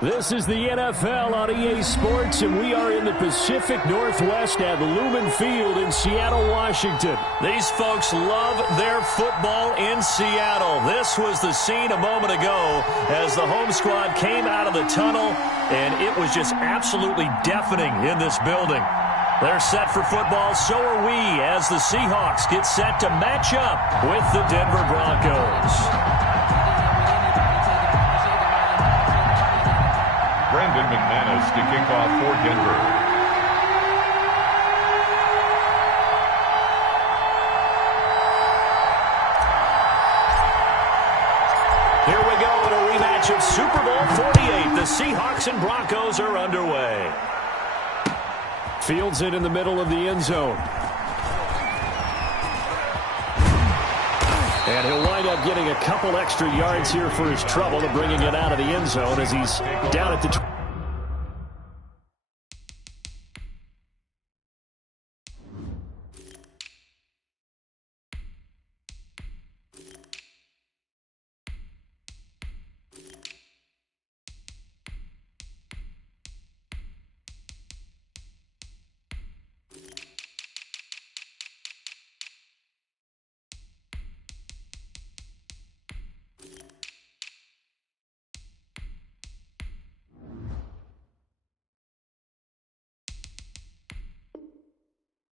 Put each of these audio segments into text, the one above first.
This is the NFL on EA Sports, and we are in the Pacific Northwest at Lumen Field in Seattle, Washington. These folks love their football in Seattle. This was the scene a moment ago as the home squad came out of the tunnel, and it was just absolutely deafening in this building. They're set for football, so are we, as the Seahawks get set to match up with the Denver Broncos. Brandon McManus to kick off for Denver. Here we go in a rematch of Super Bowl 48. The Seahawks and Broncos are underway. Fields it in the middle of the end zone. And he'll wind up getting a couple extra yards here for his trouble to bringing it out of the end zone as he's down at the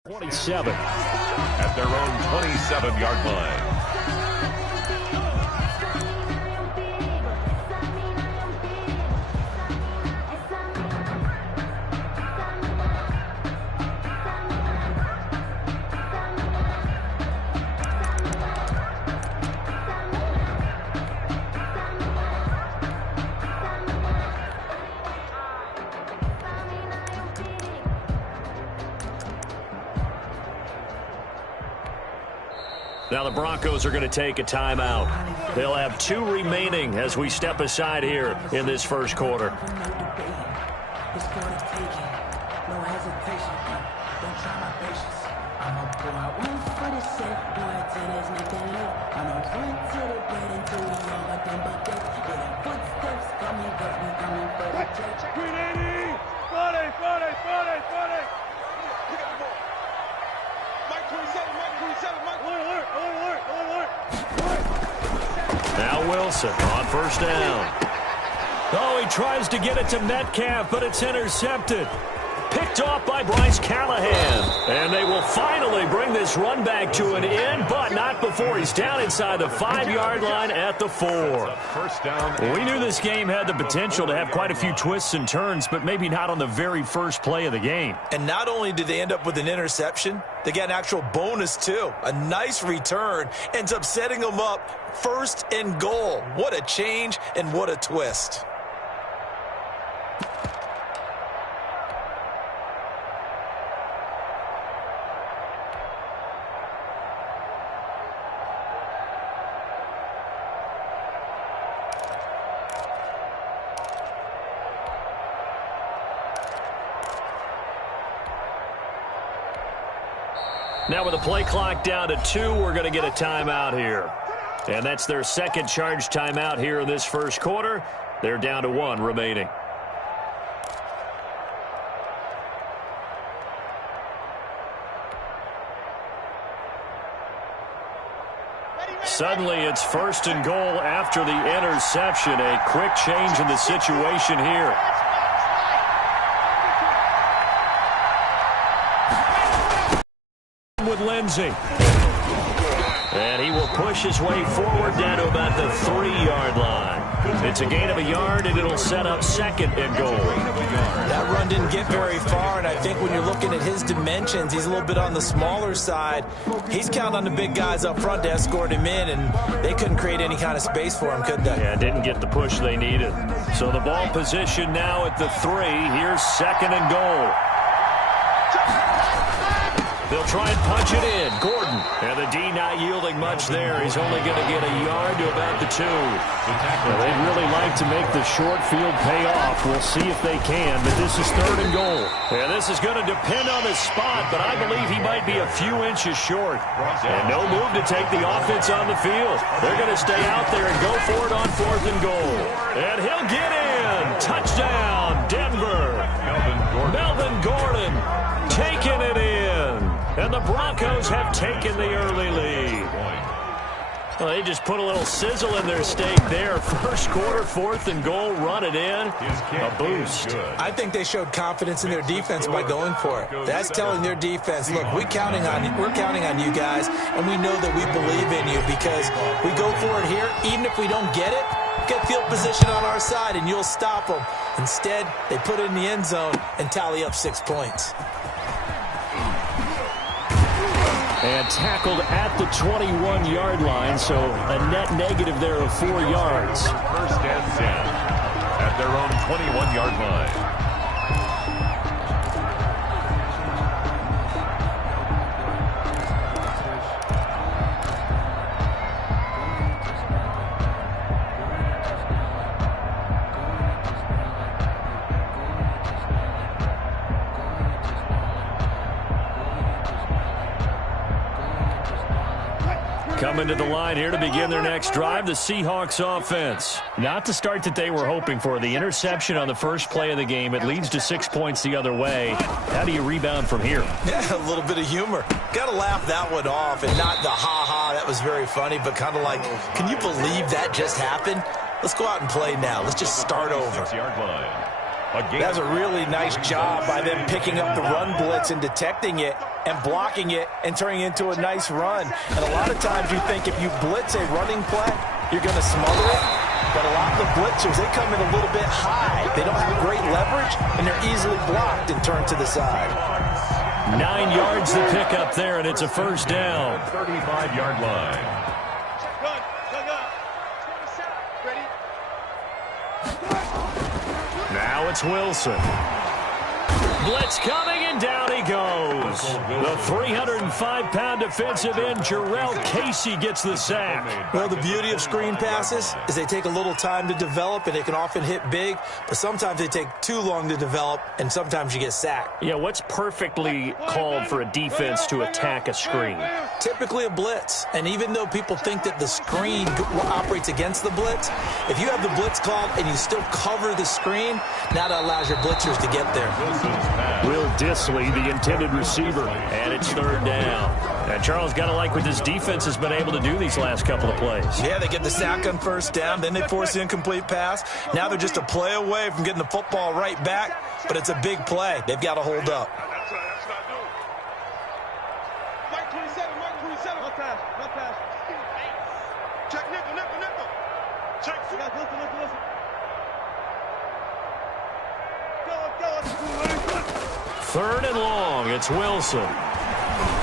27. At their own 27-yard line. Now the Broncos are going to take a timeout. They'll have 2 remaining as we step aside here in this first quarter. Now Wilson on first down. Oh, he tries to get it to Metcalf, but it's intercepted. Picked off by Bryce Callahan. And they will finally bring this run back to an end, but not before he's down inside the 5-yard line at the 4. First down. We knew this game had the potential to have quite a few twists and turns, but maybe not on the very first play of the game. And not only did they end up with an interception, they got an actual bonus too. A nice return ends up setting them up first and goal. What a change and what a twist. Now with the play clock down to 2, we're going to get a timeout here. And that's their second charge timeout here in this first quarter. They're down to 1 remaining. Suddenly it's first and goal after the interception. A quick change in the situation here. With Lindsey. And he will push his way forward down to about the 3-yard line. It's a gain of a yard, and it'll set up second and goal. That run didn't get very far, and I think when you're looking at his dimensions, he's a little bit on the smaller side. He's counting on the big guys up front to escort him in, and they couldn't create any kind of space for him, could they? Yeah, didn't get the push they needed. So the ball position now at the 3. Here's second and goal. They'll try and punch it in. Gordon. And the D not yielding much there. He's only going to get a yard to about the 2. Well, they'd really like to make the short field pay off. We'll see if they can, but this is third and goal. Yeah, this is going to depend on the spot, but I believe he might be a few inches short. And no move to take the offense on the field. They're going to stay out there and go for it on 4th and goal. And he'll get in. Touchdown. Broncos have taken the early lead. Well, they just put a little sizzle in their steak there. First quarter, 4th and goal, run it in. A boost. I think they showed confidence in their defense by going for it. That's telling their defense, look, we're counting on you guys, and we know that we believe in you because we go for it here. Even if we don't get it, get field position on our side, and you'll stop them. Instead, they put it in the end zone and tally up 6 points. And tackled at the 21-yard line, so a net negative there of 4 yards. First and 10 at their own 21-yard line. Coming to the line here to begin their next drive, the Seahawks offense. Not the start that they were hoping for. The interception on the first play of the game. It leads to 6 points the other way. How do you rebound from here? Yeah, a little bit of humor. Got to laugh that one off, and not the ha-ha, that was very funny, but kind of like, can you believe that just happened? Let's go out and play now. Let's just start over. That was a really nice job by them picking up the run blitz and detecting it and blocking it and turning it into a nice run. And a lot of times you think if you blitz a running play, you're going to smother it. But a lot of the blitzers, they come in a little bit high. They don't have great leverage, and they're easily blocked and turned to the side. 9 yards to pick up there, and it's a first down. 35-yard line. Now it's Wilson. Blitz coming, and down he goes. The 305-pound defensive end, Jarrell Casey, gets the sack. Well, the beauty of screen passes is they take a little time to develop, and they can often hit big, but sometimes they take too long to develop, and sometimes you get sacked. Yeah, what's perfectly called for a defense to attack a screen? Typically a blitz, and even though people think that the screen operates against the blitz, if you have the blitz called and you still cover the screen, now that allows your blitzers to get there. Will Disley, the intended receiver, and it's third down. And Charles, got to like what this defense has been able to do these last couple of plays. Yeah, they get the sack on first down, then they force the incomplete pass. Now they're just a play away from getting the football right back, but it's a big play. They've got to hold up. Third and long, it's Wilson.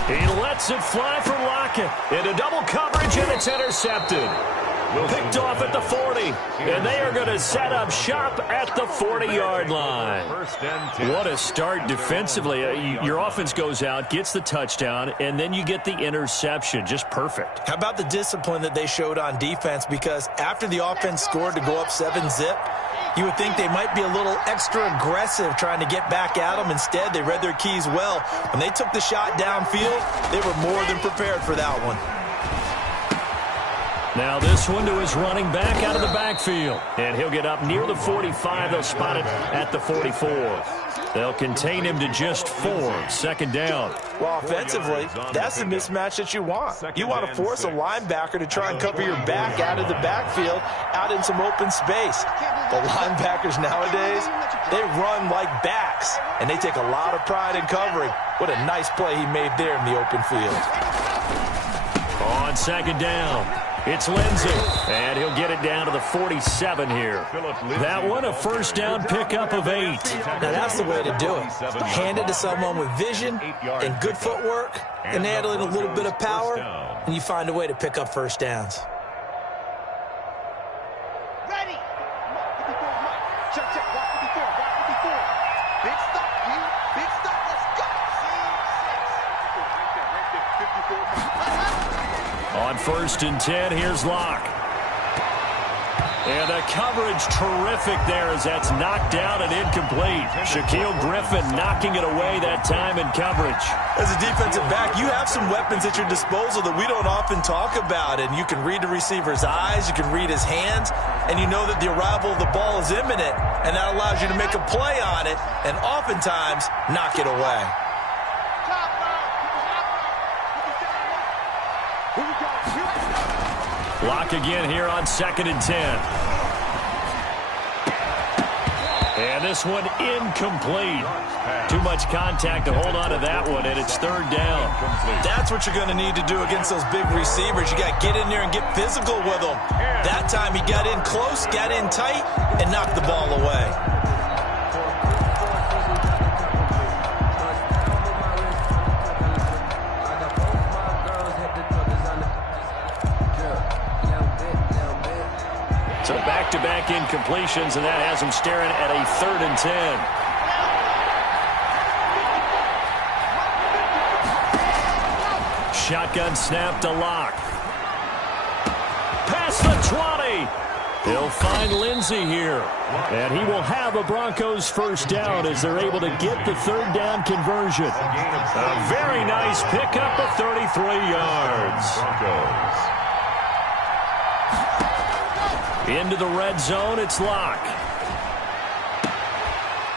He lets it fly for Lockett. Into double coverage, and it's intercepted. Picked off at the 40, and they are going to set up shop at the 40-yard line. What a start defensively. Your offense goes out, gets the touchdown, and then you get the interception. Just perfect. How about the discipline that they showed on defense? Because after the offense scored to go up 7-zip, you would think they might be a little extra aggressive trying to get back at them. Instead, they read their keys well. When they took the shot downfield, they were more than prepared for that one. Now this one to his running back out of the backfield. And he'll get up near the 45. They'll spot it at the 44. They'll contain him to just 4. Second down. Well, offensively, that's the mismatch that you want. You want to force a linebacker to try and cover your back out of the backfield, out in some open space. The linebackers nowadays, they run like backs, and they take a lot of pride in covering. What a nice play he made there in the open field. On second down, it's Lindsey, and he'll get it down to the 47 here. That one, a first down pickup of 8. Now, that's the way to do it. Hand it to someone with vision and good footwork, and add in a little bit of power, and you find a way to pick up first downs. Ready. Check, walk 54, walk 54. Big stop, big stop, let's go. On first and 10, here's Locke. And the coverage terrific there as that's knocked down and incomplete. Shaquille Griffin knocking it away that time in coverage. As a defensive back, you have some weapons at your disposal that we don't often talk about. And you can read the receiver's eyes, you can read his hands, and you know that the arrival of the ball is imminent. And that allows you to make a play on it and oftentimes knock it away. Lock again here on 2nd and 10. And this one incomplete. Too much contact to hold on to that one, and it's 3rd down. That's what you're going to need to do against those big receivers. You got to get in there and get physical with them. That time he got in close, got in tight, and knocked the ball away. So back-to-back incompletions, and that has him staring at a 3rd and 10. Shotgun snap to Lock. Past the 20. He'll find Lindsey here. And he will have a Broncos 1st down as they're able to get the 3rd down conversion. A very nice pickup of 33 yards. Into the red zone, it's Lock.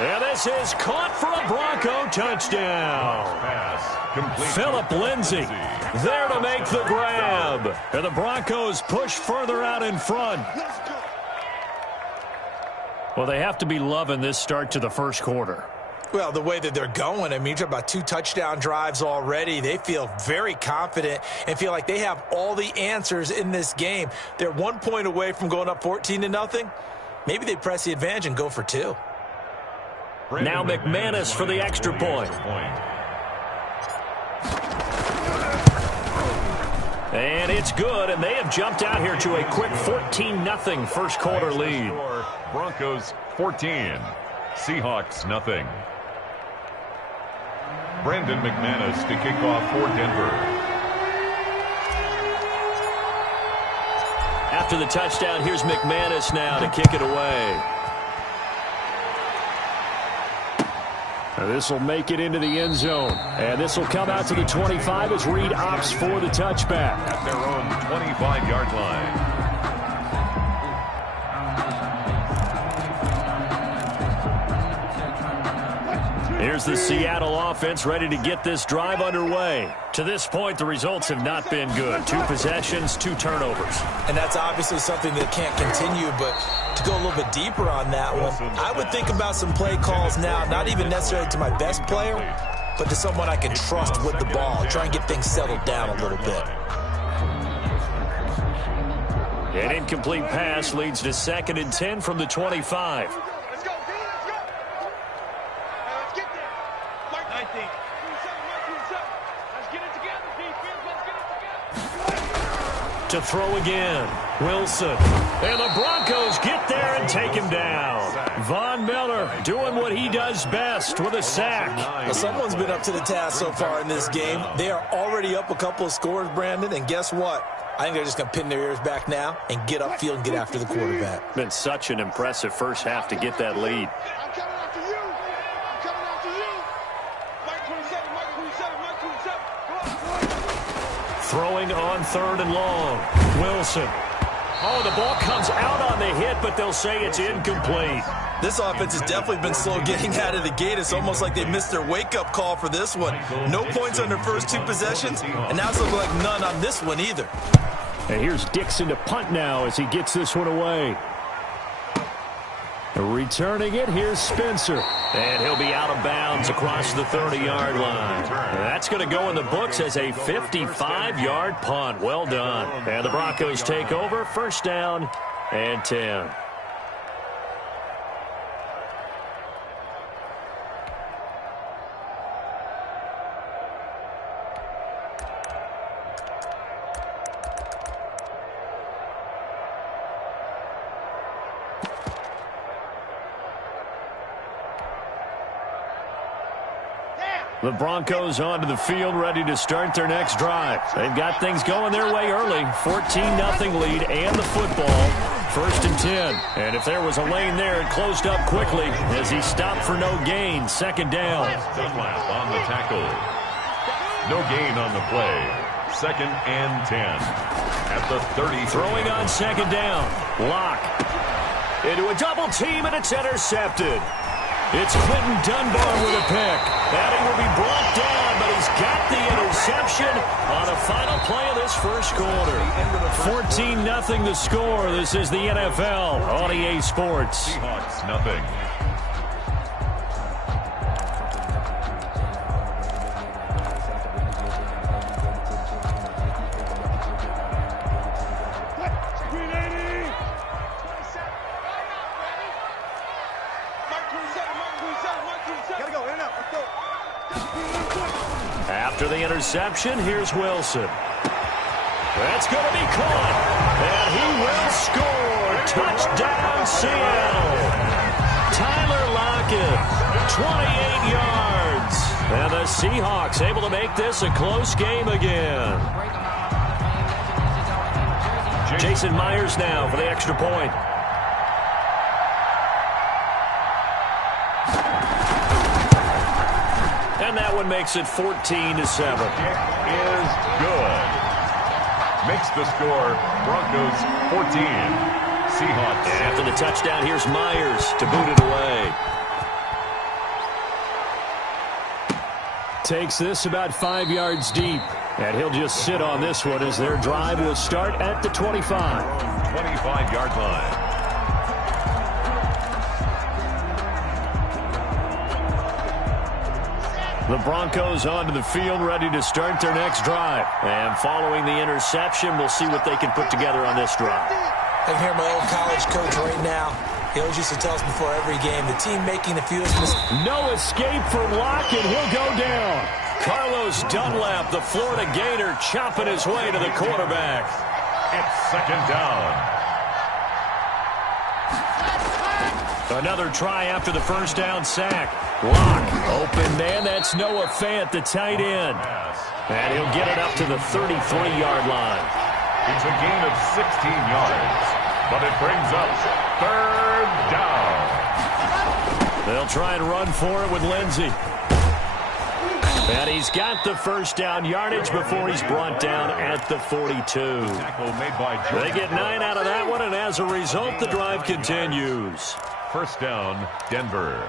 And this is caught for a Bronco touchdown. Phillip Lindsay there to make the grab. And the Broncos push further out in front. Well, they have to be loving this start to the 1st quarter. Well, the way that they're going, I mean, you're talking about 2 touchdown drives already. They feel very confident and feel like they have all the answers in this game. They're 1 point away from going up 14-0. Maybe they press the advantage and go for 2. Now McManus for the extra point. And it's good, and they have jumped out here to a quick 14-0 first quarter lead. Broncos 14, Seahawks nothing. Brandon McManus to kick off for Denver. After the touchdown, here's McManus now to kick it away. This will make it into the end zone. And this will come out to the 25 as Reed opts for the touchback. At their own 25-yard line. Here's the Seattle offense ready to get this drive underway. To this point, the results have not been good. 2 possessions, 2 turnovers. And that's obviously something that can't continue, but to go a little bit deeper on that one, I would think about some play calls now, not even necessarily to my best player, but to someone I can trust with the ball, try and get things settled down a little bit. An incomplete pass leads to 2nd and 10 from the 25. To throw again, Wilson. And the Broncos get there and take him down. Von Miller doing what he does best with a sack. Well, someone's been up to the task so far in this game. They are already up a couple of scores, Brandon, and guess what? I think they're just going to pin their ears back now and get upfield and get after the quarterback. Been such an impressive first half to get that lead. I'm coming after you. I'm coming after you. Mike 27, Mike 27, Mike 27. Throwing on 3rd and long. Wilson. Oh, the ball comes out on the hit, but they'll say it's incomplete. This offense has definitely been slow getting out of the gate. It's almost like they missed their wake-up call for this one. No points on their first 2 possessions, and now it's looking like none on this one either. And here's Dixon to punt now as he gets this one away. Returning it, here's Spencer. And he'll be out of bounds across the 30-yard line. That's going to go in the books as a 55-yard punt. Well done. And the Broncos take over, 1st down and 10. The Broncos onto the field ready to start their next drive. They've got things going their way early. 14-0 lead and the football. 1st and 10. And if there was a lane there, it closed up quickly as he stopped for no gain. 2nd down. Dunlap on the tackle. No gain on the play. 2nd and 10. At the 30. Throwing on 2nd down. Lock. Into a double team, and it's intercepted. It's Quentin Dunbar with a pick. And he will be brought down, but he's got the interception on a final play of this first quarter. 14-0 the score. This is the NFL on EA Sports. Seahawks, nothing. After the interception, here's Wilson. That's going to be caught. And he will score. Touchdown, Seattle. Tyler Lockett, 28 yards. And the Seahawks able to make this a close game again. Jason Myers now for the extra point. And that one makes it 14-7. Kick is good. Makes the score Broncos 14. Seahawks. And after the touchdown, here's Myers to boot it away. Takes this about 5 yards deep. And he'll just sit on this one as their drive will start at the 25. 25-yard line. The Broncos onto the field, ready to start their next drive. And following the interception, we'll see what they can put together on this drive. I can hear my old college coach right now. He always used to tell us before every game, the team making the fewest mistakes. No escape for Locke, and he'll go down. Carlos Dunlap, the Florida Gator, chopping his way to the quarterback. It's second down. Another try after the first down sack. Locke, open man, that's Noah Fant, the tight end. And he'll get it up to the 33-yard line. It's a gain of 16 yards, but it brings up third down. They'll try and run for it with Lindsey. And he's got the first down yardage before he's brought down at the 42. They get 9 out of that one, and as a result, the drive continues. First down, Denver.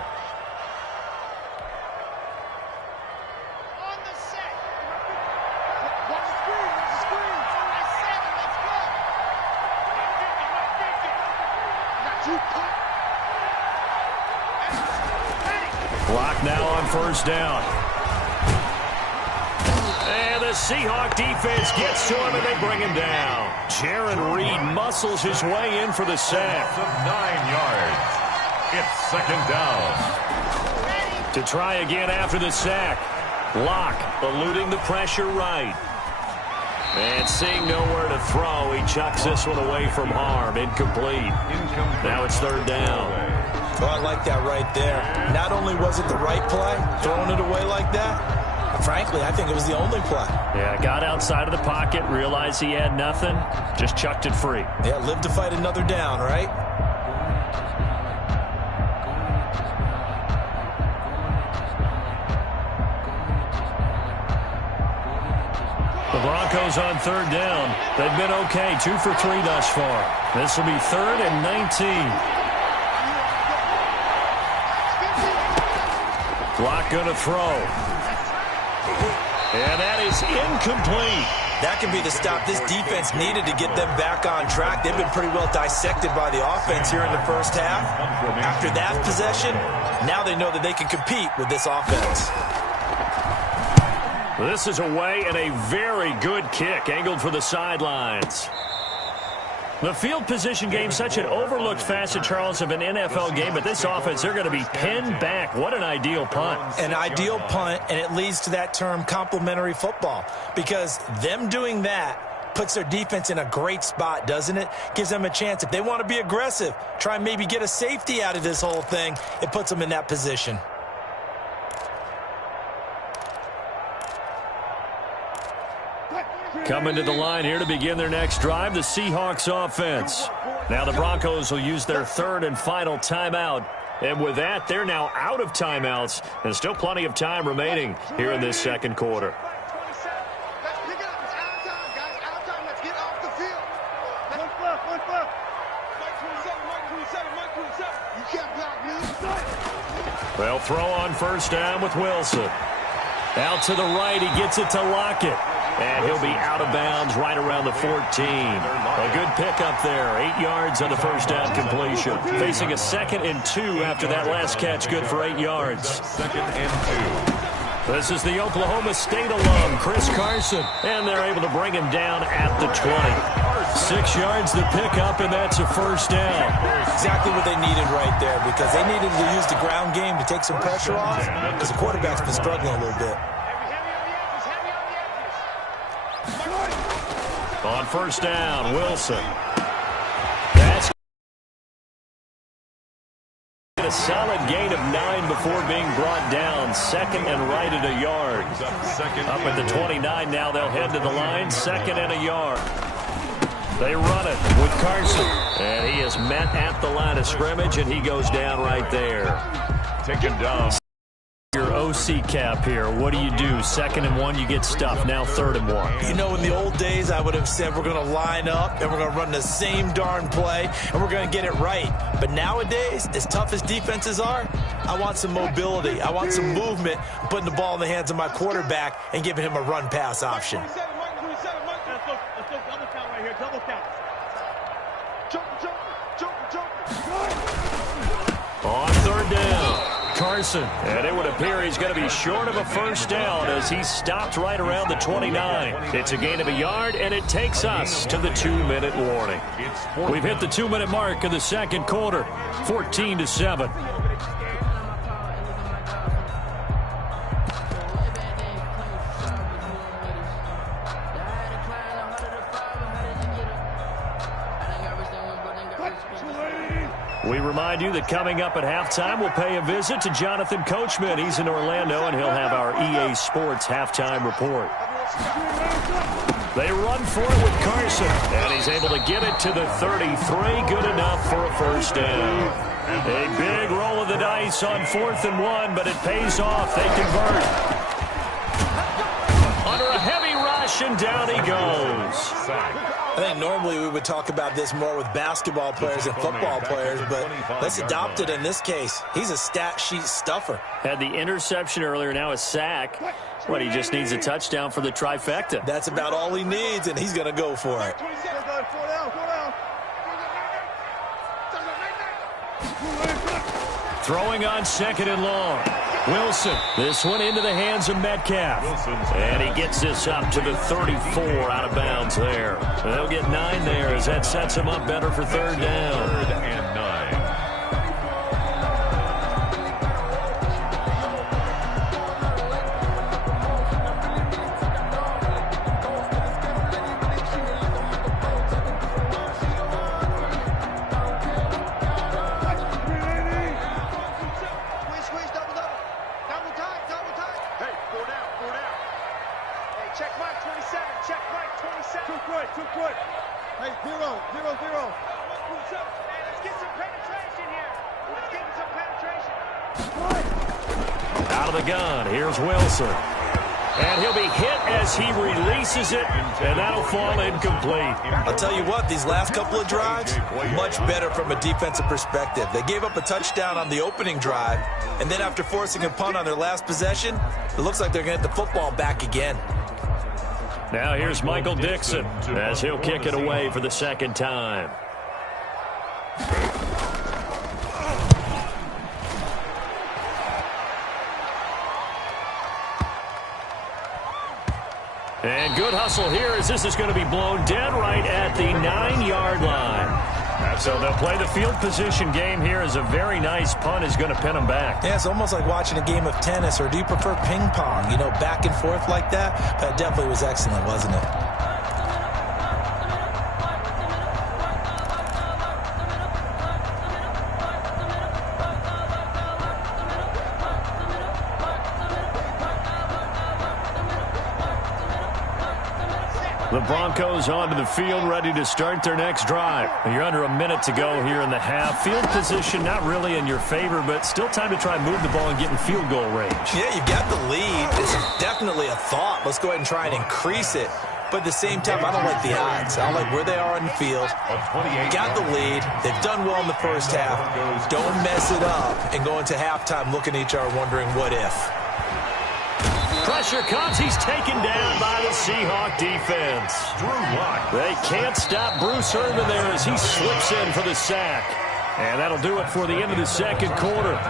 Clock now on first down. And the Seahawk defense gets to him, and they bring him down. Jaron Reed muscles his way in for the sack. Of 9 yards. It's second down. To try again after the sack. Locke eluding the pressure right. And seeing nowhere to throw, he chucks this one away from harm. Incomplete. Now it's third down. Well, I like that right there. Not only was it the right play, throwing it away like that, frankly, I think it was the only play. Yeah, got outside of the pocket, realized he had nothing, just chucked it free. Yeah, live to fight another down, right? The Broncos on third down. They've been okay, 2 for 3 thus far. This will be 3rd and 19. Clock going to throw. And that is incomplete. That can be the stop this defense needed to get them back on track. They've been pretty well dissected by the offense here in the first half. After that possession, now they know that they can compete with this offense. This is away and a very good kick, angled for the sidelines. The field position game, such an overlooked facet, Charles, of an NFL game, but this offense, they're going to be pinned back. What an ideal punt. An ideal punt, and it leads to that term complementary football, because them doing that puts their defense in a great spot, doesn't it? Gives them a chance. If they want to be aggressive, try and maybe get a safety out of this whole thing, it puts them in that position. Coming to the line here to begin their next drive, the Seahawks offense. Now the Broncos will use their 3rd and final timeout. And with that, they're now out of timeouts. And still plenty of time remaining here in this second quarter. They'll throw on first down with Wilson. Out to the right, he gets it to Lockett. And he'll be out of bounds right around the 14. A good pickup there. 8 yards on the first down completion. Facing a 2nd and 2 after that last catch, good for 8 yards. 2nd and 2. This is the Oklahoma State alum, Chris Carson. And they're able to bring him down at the 20. 6 yards to pick up, and that's a first down. Exactly what they needed right there, because they needed to use the ground game to take some pressure off, because the quarterback's been struggling a little bit. On first down, Wilson. That's a solid gain of 9 before being brought down. 2nd and right at a yard. Up at the 29 now, they'll head to the line. 2nd and a yard. They run it with Carson. And he is met at the line of scrimmage, and he goes down right there. Taken down. Your OC cap here. What do you do? 2nd and 1, you get stuffed. Now 3rd and 1. You know, in the old days, I would have said we're going to line up and we're going to run the same darn play and we're going to get it right. But nowadays, as tough as defenses are, I want some mobility. I want some movement, putting the ball in the hands of my quarterback and giving him a run-pass option. Let's go double count right here. Double count. On 3rd down. Carson, and it would appear he's going to be short of a first down as he stopped right around the 29. It's a gain of a yard, and it takes us to the 2-minute warning. We've hit the 2-minute mark of the 2nd quarter, 14-7. We remind you that coming up at halftime, we'll pay a visit to Jonathan Coachman. He's in Orlando, and he'll have our EA Sports halftime report. They run for it with Carson, and he's able to get it to the 33. Good enough for a first down. A big roll of the dice on 4th and 1, but it pays off. They convert. Under a heavy rush, and down he goes. I think normally we would talk about this more with basketball players and football players, but let's adopt it in this case. He's a stat sheet stuffer. Had the interception earlier, now a sack. But he just needs a touchdown for the trifecta. That's about all he needs, and he's going to go for it. Throwing on 2nd and long. Wilson, this one into the hands of Metcalf. And he gets this up to the 34 out of bounds there. They'll get 9 there as that sets him up better for 3rd down. 3rd and 9. Out of the gun, here's Wilson. And he'll be hit as he releases it, and that'll fall incomplete. I'll tell you what, these last couple of drives, much better from a defensive perspective. They gave up a touchdown on the opening drive, and then after forcing a punt on their last possession, it looks like they're going to get the football back again. Now here's Michael Dixon as he'll kick it away for the 2nd time. And good hustle here as this is going to be blown dead right at the 9-yard line. So they'll play the field position game here as a very nice punt is going to pin them back. Yeah, it's almost like watching a game of tennis, or do you prefer ping pong? You know, back and forth like that? That definitely was excellent, wasn't it? The Broncos onto the field, ready to start their next drive. You're under a minute to go here in the half. Field position not really in your favor, but still time to try and move the ball and get in field goal range. Yeah, you've got the lead. It's definitely a thought. Let's go ahead and try and increase it. but at the same time, I don't like the odds. I don't like where they are on the field. Got the lead. They've done well in the first half. Don't mess it up and go into halftime looking at each other wondering what if. Pressure comes. He's taken down by the Seahawk defense. They can't stop Bruce Irvin there as he slips in for the sack. And that'll do it for the end of the second quarter.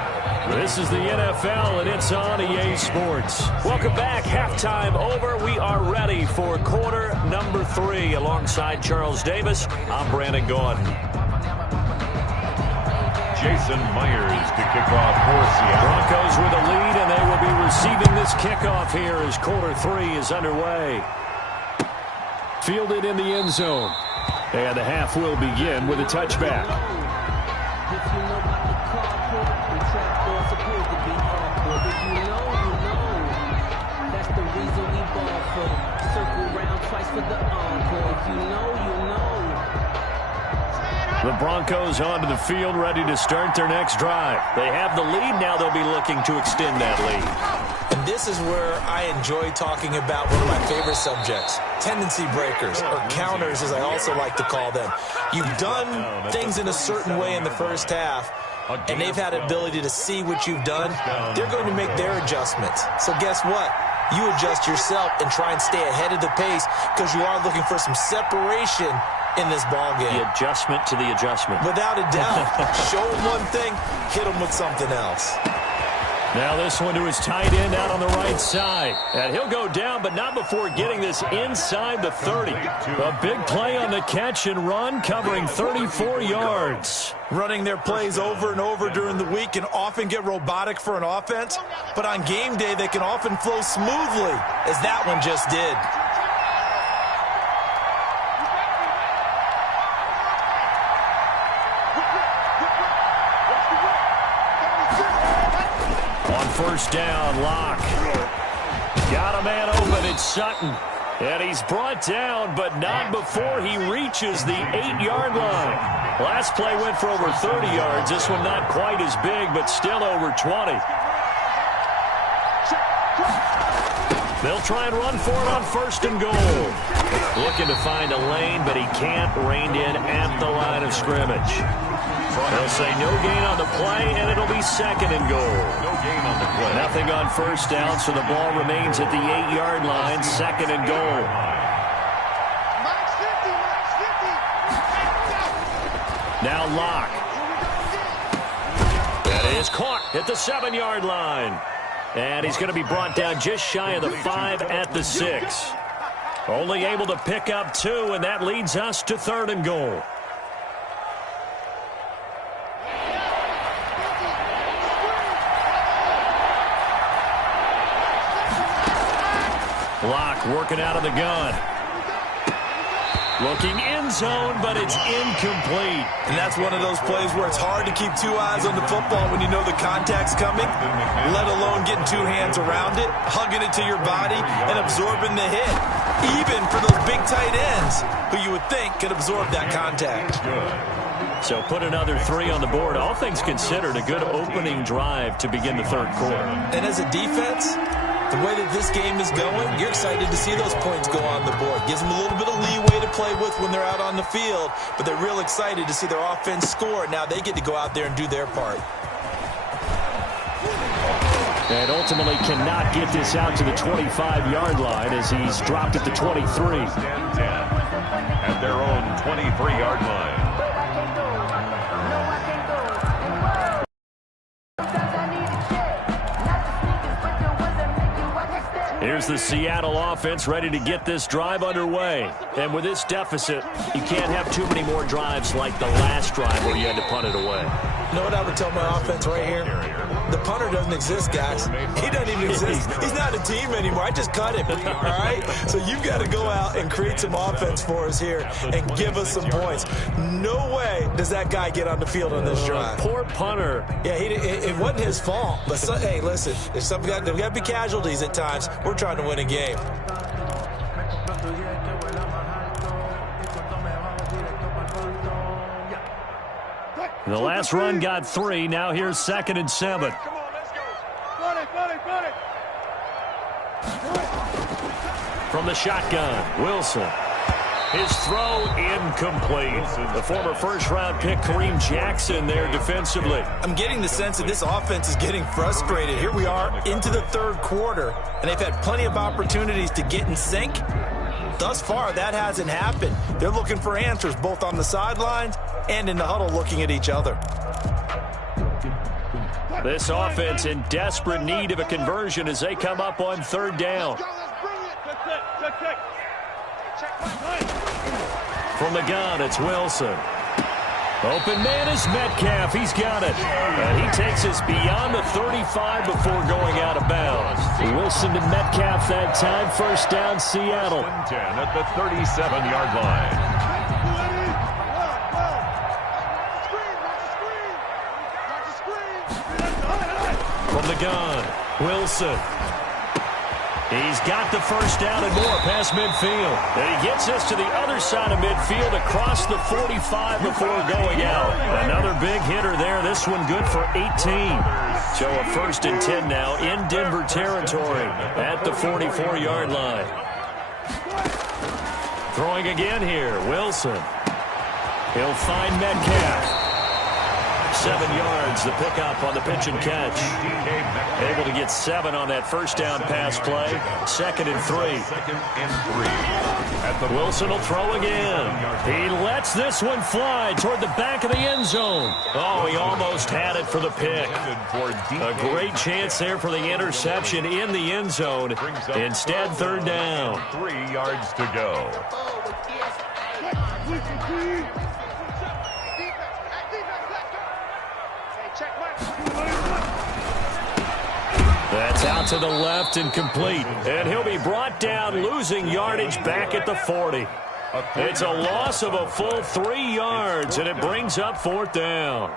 This is the NFL, and it's on EA Sports. Welcome back. Halftime over. We are ready for quarter number 3. Alongside Charles Davis, I'm Brandon Gaudin. Jason Myers to kick off for Seattle. Broncos with a lead, and they will be receiving this kickoff here as quarter 3 is underway. Fielded in the end zone. And the half will begin with a touchback. If you know about the carport, the trapdoor supposed to be hardcore. If you know, that's the reason we ball for. Circle round twice for the encore. If you know, The Broncos onto the field, ready to start their next drive. They have the lead. Now they'll be looking to extend that lead. And this is where I enjoy talking about one of my favorite subjects, tendency breakers, or counters as I also like to call them. You've done things in a certain way in the first half, and they've had the ability to see what you've done. They're going to make their adjustments. So guess what? You adjust yourself and try and stay ahead of the pace because you are looking for some separation in this ball game. The adjustment to the adjustment. Without a doubt. Show them one thing, hit them with something else. Now this one to his tight end out on the right side. And he'll go down, but not before getting this inside the 30. A big play on the catch and run, covering 34 yards. Running their plays over and over during the week can often get robotic for an offense, but on game day they can often flow smoothly, as that one just did. First down, Locke. Got a man open, it's Sutton. And he's brought down, but not before he reaches the 8-yard line. Last play went for over 30 yards. This one not quite as big, but still over 20. They'll try and run for it on first and goal. Looking to find a lane, but he can't. Reined in at the line of scrimmage. They'll say no gain on the play, and it'll be second and goal. No gain on the play. Nothing on first down, so the ball remains at the 8-yard line, second and goal. Now Locke. That is caught at the 7-yard line. And he's going to be brought down just shy of the 5 at the 6. Only able to pick up 2, and that leads us to third and goal. Locke working out of the gun. Looking end zone, but it's incomplete. And that's one of those plays where it's hard to keep 2 eyes on the football when you know the contact's coming, let alone getting 2 hands around it, hugging it to your body, and absorbing the hit. Even for those big tight ends who you would think could absorb that contact. So put another 3 on the board. All things considered, a good opening drive to begin the third quarter. And as a defense, the way that this game is going, you're excited to see those points go on the board. Gives them a little bit of leeway to play with when they're out on the field, but they're real excited to see their offense score. Now they get to go out there and do their part. And ultimately cannot get this out to the 25-yard line as he's dropped at the 23. At their own 23-yard line. Here's the Seattle offense ready to get this drive underway. And with this deficit, you can't have too many more drives like the last drive where you had to punt it away. You know what I would tell my offense right here? The punter doesn't exist, guys. He doesn't even exist. He's not a team anymore. I just cut him, all right? So you've got to go out and create some offense for us here and give us some points. No way does that guy get on the field on this drive. Poor punter. Yeah, it wasn't his fault. But, hey, listen, there's got to be casualties at times. We're trying to win a game. The last run got 3. Now here's 2nd and 7. from the shotgun. Wilson. His throw incomplete. The former first-round pick, Kareem Jackson, there defensively. I'm getting the sense that this offense is getting frustrated. Here we are into the third quarter, and they've had plenty of opportunities to get in sync. Thus far, that hasn't happened. They're looking for answers both on the sidelines and in the huddle looking at each other. This offense in desperate need of a conversion as they come up on third down. From the gun, it's Wilson. Open man is Metcalf. He's got it. And he takes us beyond the 35 before going out of bounds. Wilson to Metcalf that time. First down, Seattle. 10 at the 37-yard line. From the gun, Wilson. He's got the first down and more past midfield. And he gets us to the other side of midfield across the 45 before going out. Another big hitter there. This one good for 18. So a 1st and 10 now in Denver territory at the 44-yard line. Throwing again here, Wilson. He'll find Metcalf. 7 yards, the pickup on the pitch and catch. Able to get 7 on that first down pass play. 2nd and 3. Wilson will throw again. He lets this one fly toward the back of the end zone. Oh, he almost had it for the pick. A great chance there for the interception in the end zone. Instead, 3rd down. 3 yards to go. That's out to the left and complete. And he'll be brought down, losing yardage back at the 40. It's a loss of a full 3 yards, and it brings up 4th down.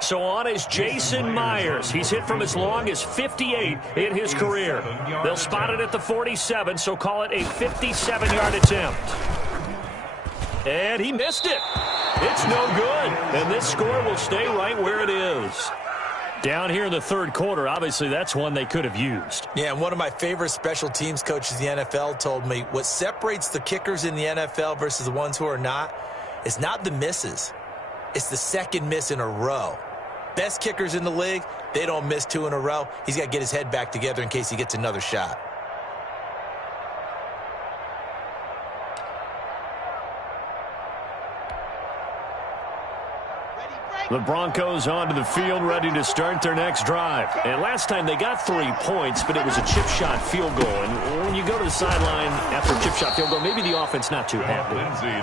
So on is Jason Myers. He's hit from as long as 58 in his career. They'll spot it at the 47, so call it a 57-yard attempt. And he missed it. It's no good. And this score will stay right where it is. Down here in the third quarter, obviously that's one they could have used. Yeah, and one of my favorite special teams coaches in the NFL told me what separates the kickers in the NFL versus the ones who are not is not the misses. It's the second miss in a row. Best kickers in the league, they don't miss 2 in a row. He's got to get his head back together in case he gets another shot. The Broncos onto the field, ready to start their next drive. And last time they got 3 points, but it was a chip shot field goal. And when you go to the sideline after a chip shot field goal, maybe the offense not too happy.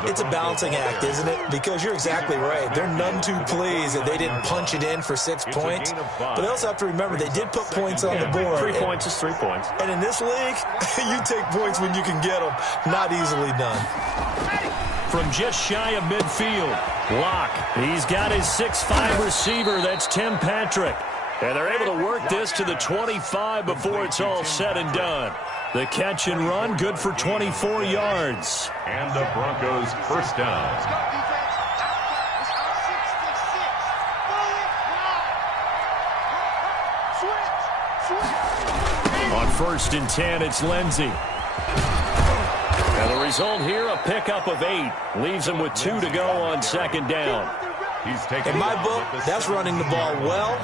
It's a balancing act, isn't it? Because you're exactly right. They're none too pleased that they didn't punch it in for 6 points. But they also have to remember they did put points on the board. 3 points is 3 points. And in this league, you take points when you can get them. Not easily done. From just shy of midfield, Locke. He's got his 6'5 receiver. That's Tim Patrick. And they're able to work this to the 25 before it's all said and done. The catch and run, good for 24 yards. And the Broncos first down. On 1st and 10, it's Lindsey. And the result here, a pickup of 8. Leaves him with 2 to go on 2nd down. In my book, that's running the ball well,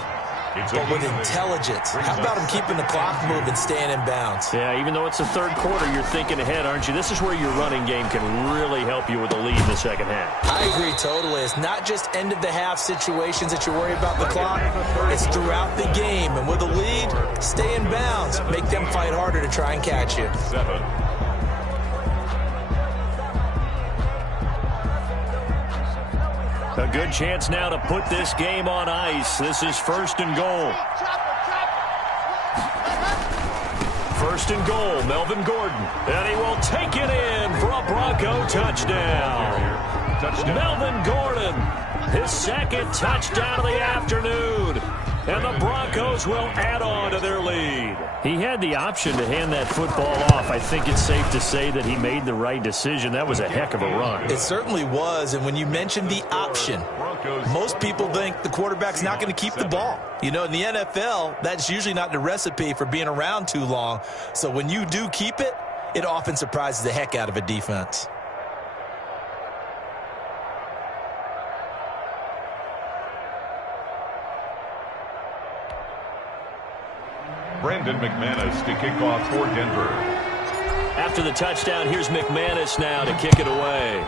but with intelligence. How about him keeping the clock moving, staying in bounds? Yeah, even though it's the third quarter, you're thinking ahead, aren't you? This is where your running game can really help you with a lead in the second half. I agree totally. It's not just end-of-the-half situations that you worry about the clock. It's throughout the game. And with a lead, stay in bounds. Make them fight harder to try and catch you. 7. A good chance now to put this game on ice. This is 1st and goal. 1st and goal, Melvin Gordon. And he will take it in for a Bronco touchdown. Melvin Gordon, his 2nd touchdown of the afternoon. And the Broncos will add on to their lead. He had the option to hand that football off. I think it's safe to say that he made the right decision. That was a heck of a run. It certainly was, and when you mention the option, most people think the quarterback's not going to keep the ball. You know, in the NFL, that's usually not the recipe for being around too long. So when you do keep it, it often surprises the heck out of a defense. Brandon McManus to kick off for Denver. After the touchdown, here's McManus now to kick it away.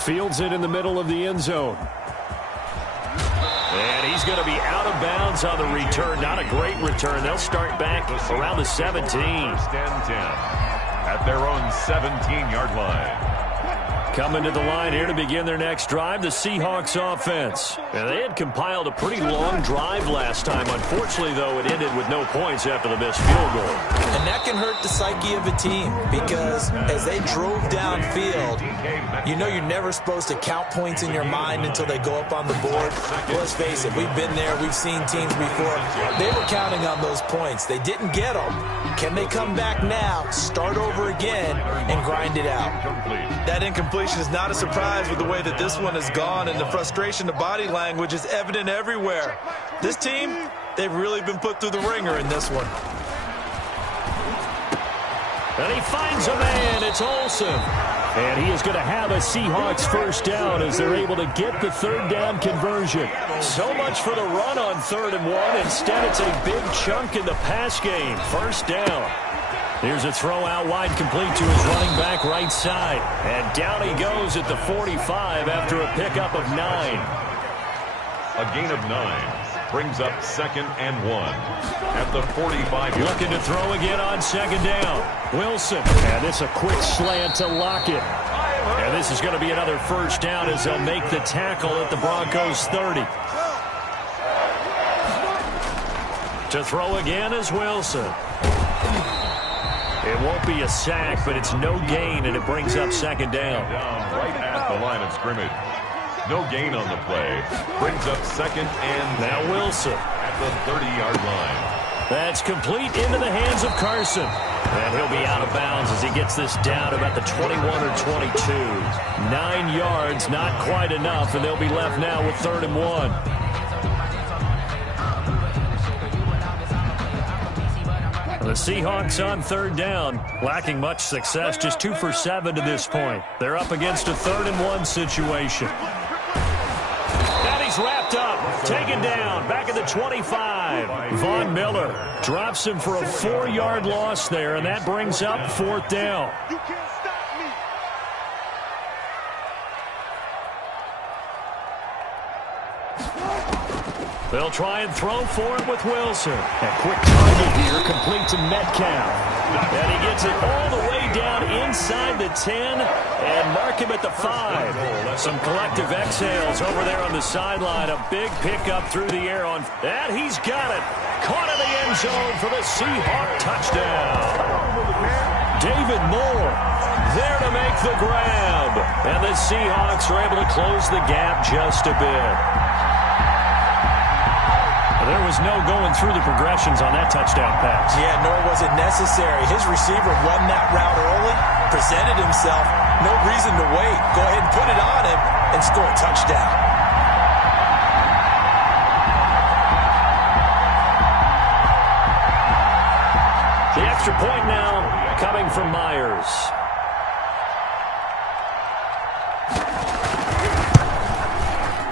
Fields it in the middle of the end zone. And he's going to be out of bounds on the return. Not a great return. They'll start back around the 17. First and 10 at their own 17-yard line. Coming to the line here to begin their next drive, the Seahawks offense. And they had compiled a pretty long drive last time. Unfortunately, though, it ended with no points after the missed field goal. And that can hurt the psyche of a team because as they drove downfield, you know you're never supposed to count points in your mind until they go up on the board. Let's face it, we've been there. We've seen teams before. They were counting on those points. They didn't get them. Can they come back now, start over again, and grind it out? That incompletion is not a surprise with the way that this one has gone, and the frustration, the body language is evident everywhere. This team, they've really been put through the ringer in this one. And he finds a man. It's Olsen. And he is going to have a Seahawks first down as they're able to get the third down conversion. So much for the run on 3rd and 1. Instead, it's a big chunk in the pass game. First down. Here's a throw out wide, complete to his running back right side. And down he goes at the 45 after a pickup of 9. A gain of 9 brings up 2nd and 1 at the 45. Looking to throw again on 2nd down. Wilson. And this a quick slant to Lockett. And this is going to be another first down as they'll make the tackle at the Broncos 30. To throw again is Wilson. It won't be a sack, but it's no gain, and it brings up 2nd down. Right at the line of scrimmage. No gain on the play. Brings up 2nd and now Wilson at the 30-yard line. That's complete into the hands of Carson. And he'll be out of bounds as he gets this down about the 21 or 22. 9 yards, not quite enough, and they'll be left now with 3rd and 1. The Seahawks on 3rd down, lacking much success, just 2 for 7 to this point. They're up against a 3rd and 1 situation. And he's wrapped up, taken down, back at the 25. Von Miller drops him for a 4-yard loss there, and that brings up 4th down. You can't stop me. They'll try and throw for it with Wilson. A quick target here, complete to Metcalf. And he gets it all the way down inside the 10 and mark him at the 5. Some collective exhales over there on the sideline. A big pickup through the air on, and he's got it. Caught in the end zone for the Seahawk touchdown. David Moore there to make the grab. And the Seahawks are able to close the gap just a bit. There was no going through the progressions on that touchdown pass. Yeah, nor was it necessary. His receiver won that route early, presented himself. No reason to wait. Go ahead and put it on him and score a touchdown. The extra point now coming from Myers.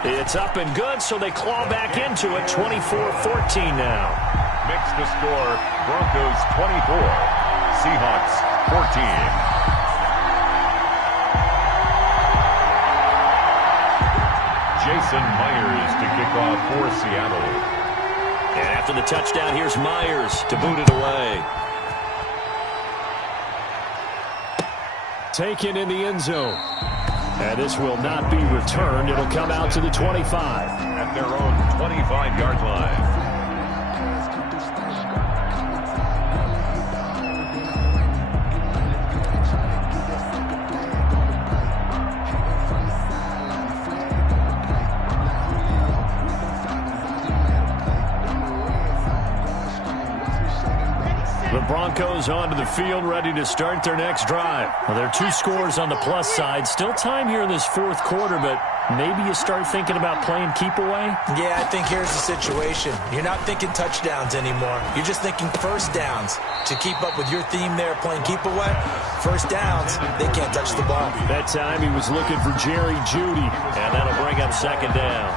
It's up and good, so they claw back into it, 24-14 now. Makes the score Broncos 24, Seahawks 14. Jason Myers to kick off for Seattle. And after the touchdown, here's Myers to boot it away. Taken in the end zone. And this will not be returned. It'll come out to the 25. At their own 25-yard line. Broncos onto the field, ready to start their next drive. Well, there are 2 scores on the plus side. Still time here in this 4th quarter, but maybe you start thinking about playing keep away? Yeah, I think here's the situation. You're not thinking touchdowns anymore. You're just thinking first downs. To keep up with your theme there, playing keep away, first downs, they can't touch the ball. That time he was looking for Jerry Jeudy, and that'll bring up 2nd down.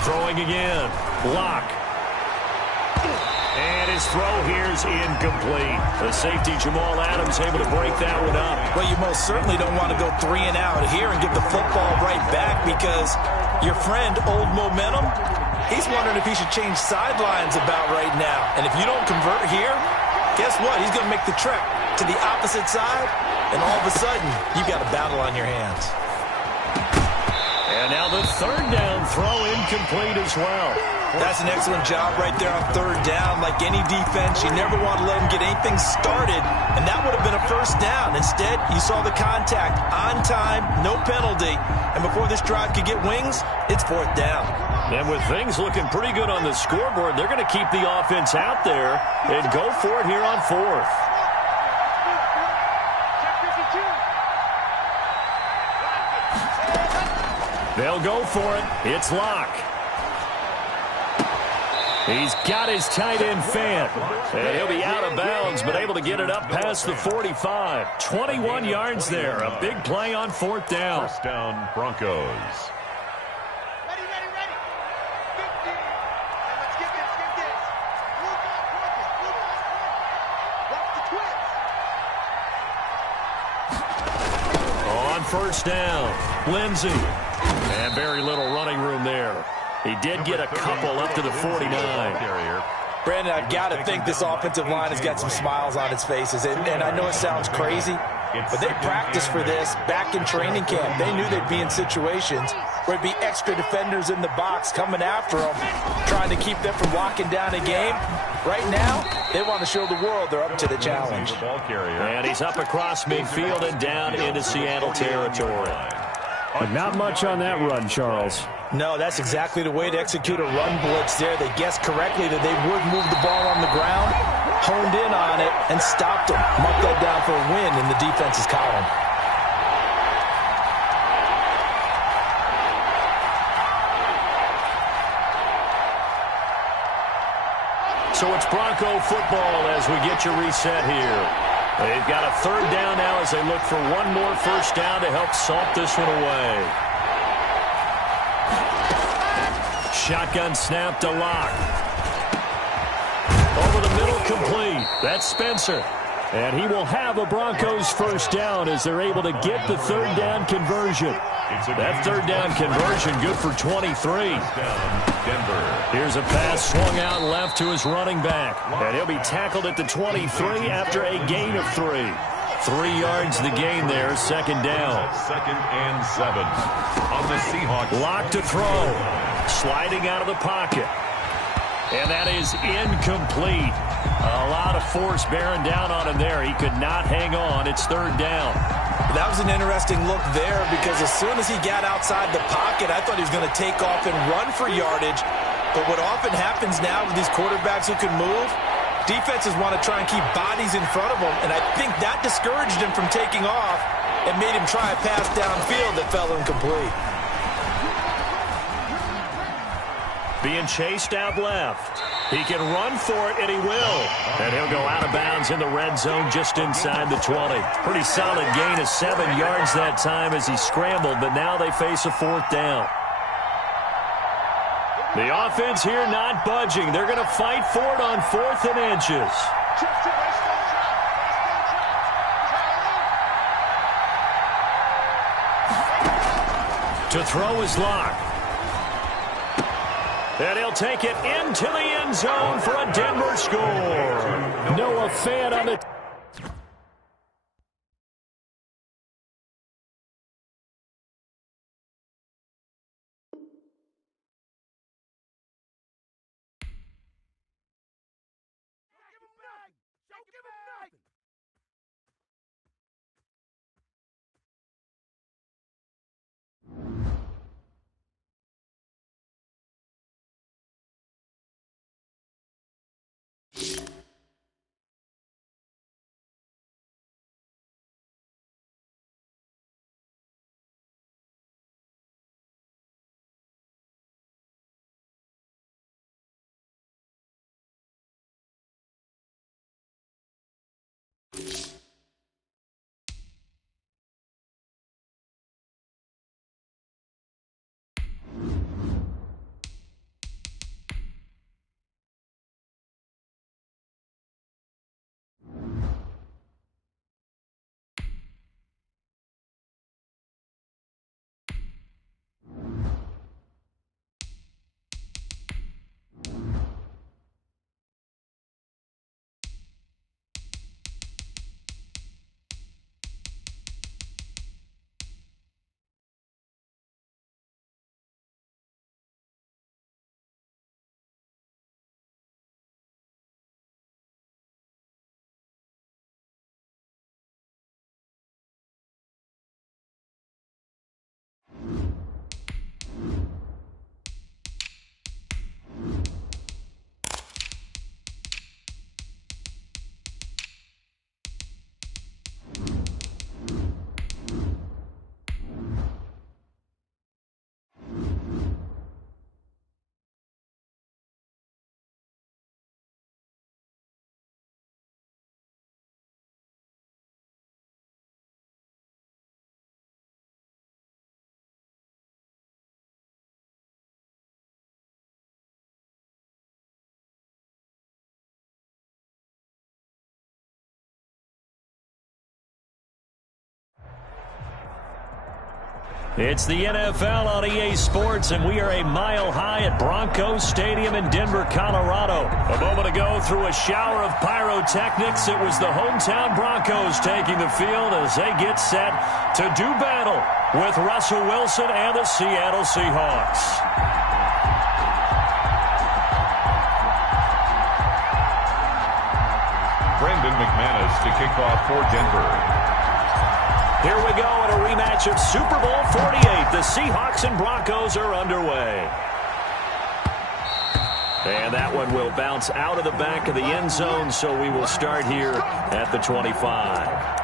Throwing again. Lock. And his throw here's incomplete. The safety, Jamal Adams, able to break that one up. Well, you most certainly don't want to go 3 and out here and give the football right back because your friend, Old Momentum, he's wondering if he should change sidelines about right now. And if you don't convert here, guess what? He's going to make the trek to the opposite side, and all of a sudden, you've got a battle on your hands. And now the 3rd down throw incomplete as well. That's an excellent job right there on 3rd down. Like any defense, you never want to let them get anything started, and that would have been a first down. Instead, you saw the contact on time, no penalty, and before this drive could get wings, it's 4th down. And with things looking pretty good on the scoreboard, they're going to keep the offense out there and go for it here on 4th. They'll go for it. It's Lock. He's got his tight end fan. And he'll be out of bounds, but able to get it up past the 45. 21 yards there. A big play on 4th down. First down, Broncos. Ready, ready, ready. 50. And let's get this, get this. Blue ball Broncos, blue ball Broncos. Watch the twins. On 1st down, Lindsey. And very little running room there. He did get a couple up to the 49. Brandon, I've got to think this offensive line has got some smiles on its faces. And I know it sounds crazy, but they practiced for this back in training camp. They knew they'd be in situations where it'd be extra defenders in the box coming after them, trying to keep them from locking down a game. Right now, they want to show the world they're up to the challenge. And he's up across midfield and down into Seattle territory. But not much on that run, Charles. No, that's exactly the way to execute a run blitz there. They guessed correctly that they would move the ball on the ground, honed in on it, and stopped them. Marked that down for a win in the defense's column. So it's Bronco football as we get you reset here. They've got a 3rd down now as they look for one more first down to help salt this one away. Shotgun snap to Lock. Over the middle, complete. That's Spencer. And he will have a Broncos first down as they're able to get the 3rd down conversion. That 3rd down conversion good for 23. Here's a pass swung out left to his running back. And he'll be tackled at the 23 after a gain of 3. 3 yards the gain there, 2nd down. 2nd and 7 on the Seahawks. Lock to throw. Sliding out of the pocket. And that is incomplete. A lot of force bearing down on him there. He could not hang on. It's 3rd down. That was an interesting look there because as soon as he got outside the pocket, I thought he was going to take off and run for yardage. But what often happens now with these quarterbacks who can move, defenses want to try and keep bodies in front of them, and I think that discouraged him from taking off and made him try a pass downfield that fell incomplete. Being chased out left. He can run for it, and he will. And he'll go out of bounds in the red zone just inside the 20. Pretty solid gain of 7 yards that time as he scrambled, but now they face a 4th down. The offense here not budging. They're going to fight for it on 4th and inches. To throw is Lock. And he'll take it into the end zone for a Denver score. Noah Fant on the It's the NFL on EA Sports, and we are a mile high at Broncos Stadium in Denver, Colorado. A moment ago, through a shower of pyrotechnics, it was the hometown Broncos taking the field as they get set to do battle with Russell Wilson and the Seattle Seahawks. Brandon McManus to kick off for Denver. Here we go in a rematch of Super Bowl 48. The Seahawks and Broncos are underway. And that one will bounce out of the back of the end zone, so we will start here at the 25.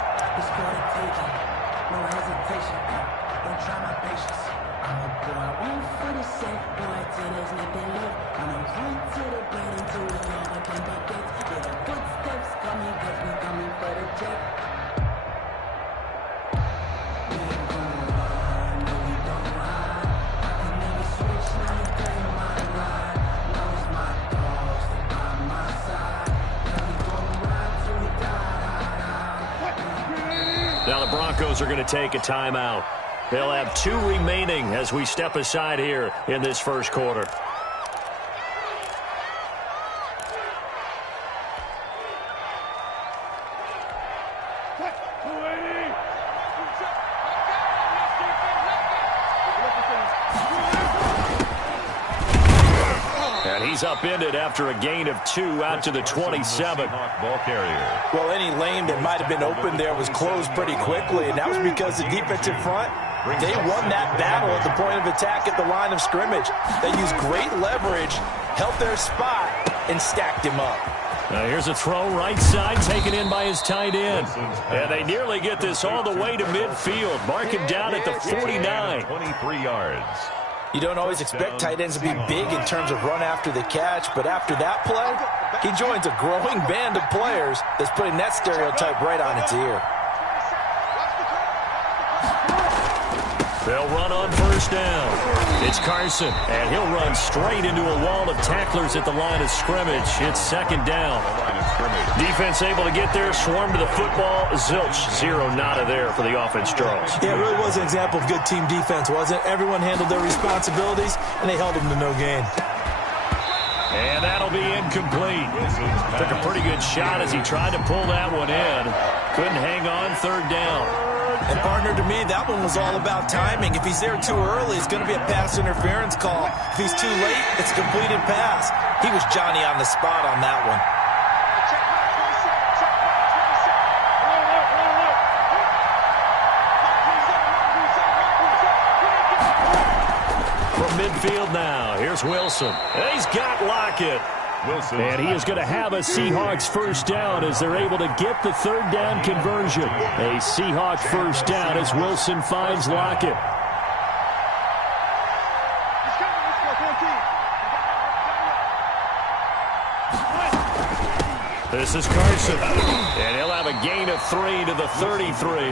Now the Broncos are going to take a timeout. They'll have 2 remaining as we step aside here in this first quarter. And he's upended after a gain of 2 out to the 27. Ball carrier. Well, any lane that might have been open there was closed pretty quickly, and that was because the defensive front, they won that battle at the point of attack at the line of scrimmage. They used great leverage, held their spot, and stacked him up. Now here's a throw right side taken in by his tight end. And they nearly get this all the way to midfield. Mark him down at the 49. 23 yards. You don't always expect tight ends to be big in terms of run after the catch, but after that play, he joins a growing band of players that's putting that stereotype right on its ear. They'll run on first down. It's Carson, and he'll run straight into a wall of tacklers at the line of scrimmage. It's second down. Defense able to get there, swarm to the football. Zilch, 0 nada there for the offense, Charles. Yeah, it really was an example of good team defense, wasn't it? Everyone handled their responsibilities, and they held them to no gain. And that'll be incomplete. Took a pretty good shot as he tried to pull that one in. Couldn't hang on, third down. And, partner, to me, that one was all about timing. If he's there too early, it's going to be a pass interference call. If he's too late, it's a completed pass. He was Johnny on the spot on that one. From midfield now, here's Wilson. And he's got Lockett. And he is going to have a Seahawks first down as they're able to get the third down conversion. A Seahawk first down as Wilson finds Lockett. This is Carson. And he'll have a gain of 3 to the 33.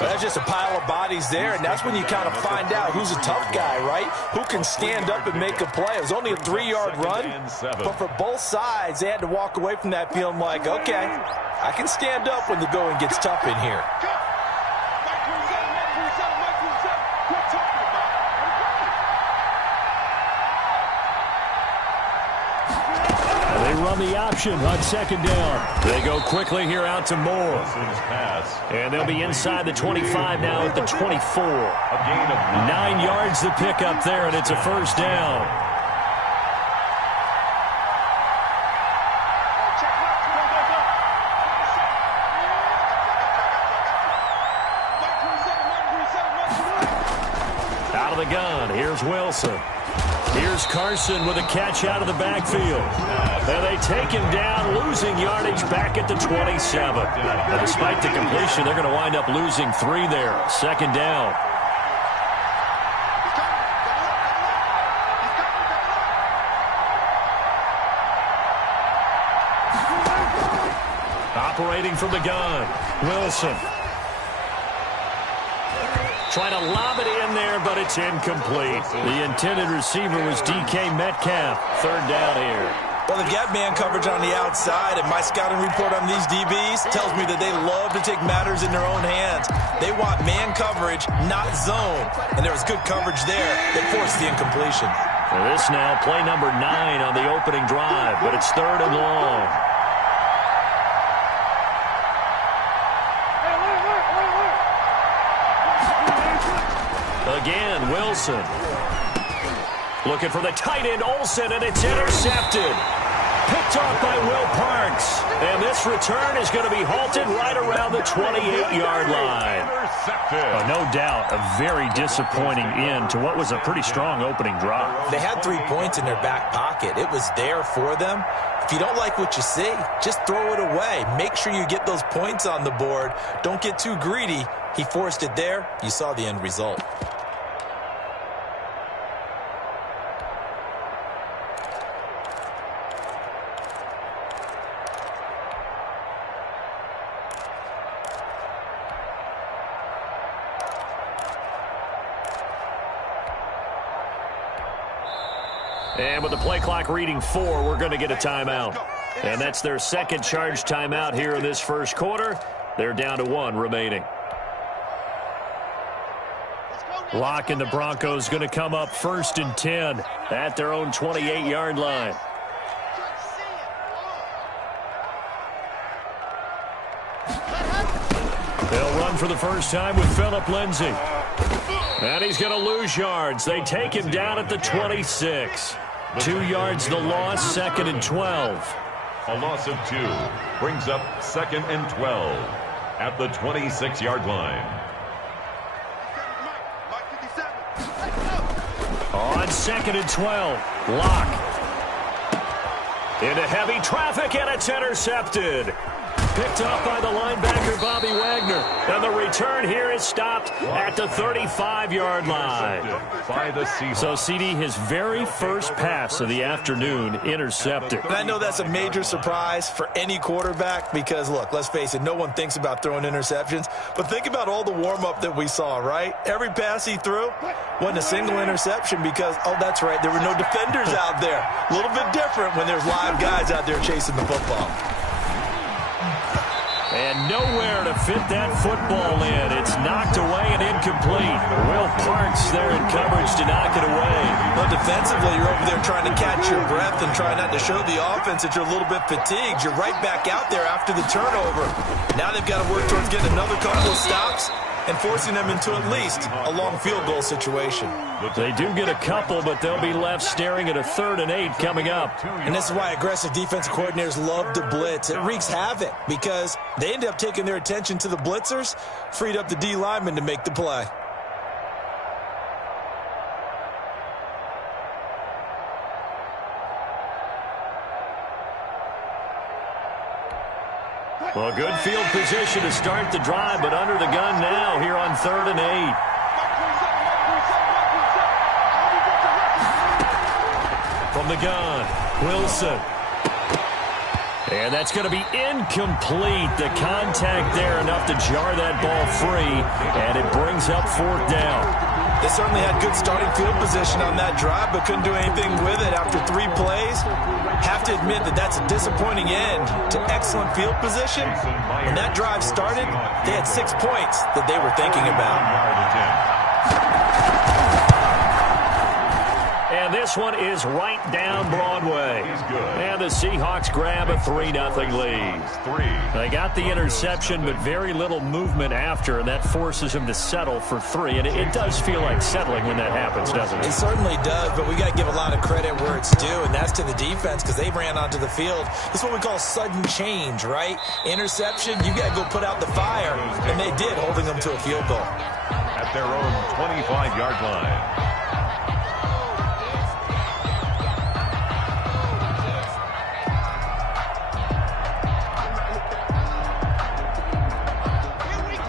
That's just a pile of bodies there, and that's when you kind of find out who's a tough guy, right? Who can stand up and make a play. It was only a 3-yard run, but for both sides, they had to walk away from that feeling like, okay, I can stand up when the going gets tough in here. Run the option on second down. They go quickly here out to Moore. And they'll be inside the 25 now at the 24. 9 yards to pick up there, and it's a first down. Out of the gun, here's Wilson. Here's Carson with a catch out of the backfield. And they take him down, losing yardage back at the 27. And despite the completion, they're going to wind up losing 3 there. Second down. Operating from the gun, Wilson. Trying to lob it in there, but it's incomplete. The intended receiver was DK Metcalf. Third down here. Well, they've get man coverage on the outside, and my scouting report on these DBs tells me that they love to take matters in their own hands. They want man coverage, not zone, and there was good coverage there that forced the incompletion. Well, this now play number 9 on the opening drive, but it's 3rd and long. Again, Wilson. Looking for the tight end, Olsen, and it's intercepted. Picked off by Will Parks. And this return is going to be halted right around the 28-yard line. No doubt, a very disappointing end to what was a pretty strong opening drive. They had 3 points in their back pocket. It was there for them. If you don't like what you see, just throw it away. Make sure you get those points on the board. Don't get too greedy. He forced it there. You saw the end result. And with the play clock reading 4, we're going to get a timeout. And that's their second charge timeout here in this first quarter. They're down to 1 remaining. Lock and the Broncos going to come up 1st and 10 at their own 28-yard line. They'll run for the first time with Phillip Lindsay. And he's going to lose yards. They take him down at the 26. 2 yards the loss, 2nd and 12. A loss of 2 brings up 2nd and 12 at the 26-yard line. On 2nd and 12, Lock. Into heavy traffic, and it's intercepted. Picked up by the linebacker, Bobby Wagner. And the return here is stopped at the 35-yard line. By the Seahawks. So, CD, his very first pass of the afternoon intercepted. And I know that's a major surprise for any quarterback because, look, let's face it, no one thinks about throwing interceptions. But think about all the warm-up that we saw, right? Every pass he threw wasn't a single interception because, oh, that's right, there were no defenders out there. A little bit different when there's live guys out there chasing the football. And nowhere to fit that football in. It's knocked away and incomplete. Will Parks there in coverage to knock it away. Well, defensively, you're over there trying to catch your breath and try not to show the offense that you're a little bit fatigued. You're right back out there after the turnover. Now they've got to work towards getting another couple of stops and forcing them into at least a long field goal situation. They do get a couple, but they'll be left staring at a 3rd and 8 coming up. And this is why aggressive defensive coordinators love to blitz. It wreaks havoc because they end up taking their attention to the blitzers, freed up the D lineman to make the play. Well, good field position to start the drive, but under the gun now here on 3rd and 8. From the gun, Wilson. And that's going to be incomplete. The contact there enough to jar that ball free, and it brings up 4th down. They certainly had good starting field position on that drive, but couldn't do anything with it after 3 plays. Have to admit that that's a disappointing end to excellent field position. When that drive started, they had 6 points that they were thinking about. And this one is right down Broadway. And the Seahawks grab a 3-0 lead. They got the interception, but very little movement after, and that forces them to settle for 3. And it does feel like settling when that happens, doesn't it? It certainly does, but we got to give a lot of credit where it's due, and that's to the defense because they ran onto the field. This is what we call sudden change, right? Interception, you got to go put out the fire, and they did, holding them to a field goal. At their own 25-yard line.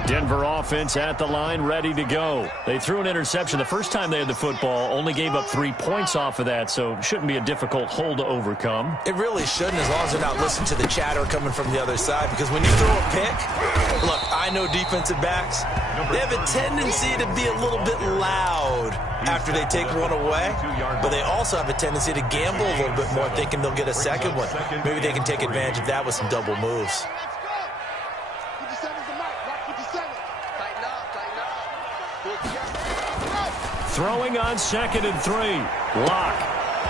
Denver offense at the line, ready to go. They threw an interception the first time they had the football, only gave up 3 points off of that, so shouldn't be a difficult hole to overcome. It really shouldn't, as long as they're not listening to the chatter coming from the other side, because when you throw a pick, look, I know defensive backs, they have a tendency to be a little bit loud after they take one away, but they also have a tendency to gamble a little bit more, thinking they'll get a second one. Maybe they can take advantage of that with some double moves. Throwing on 2nd and 3. Lock.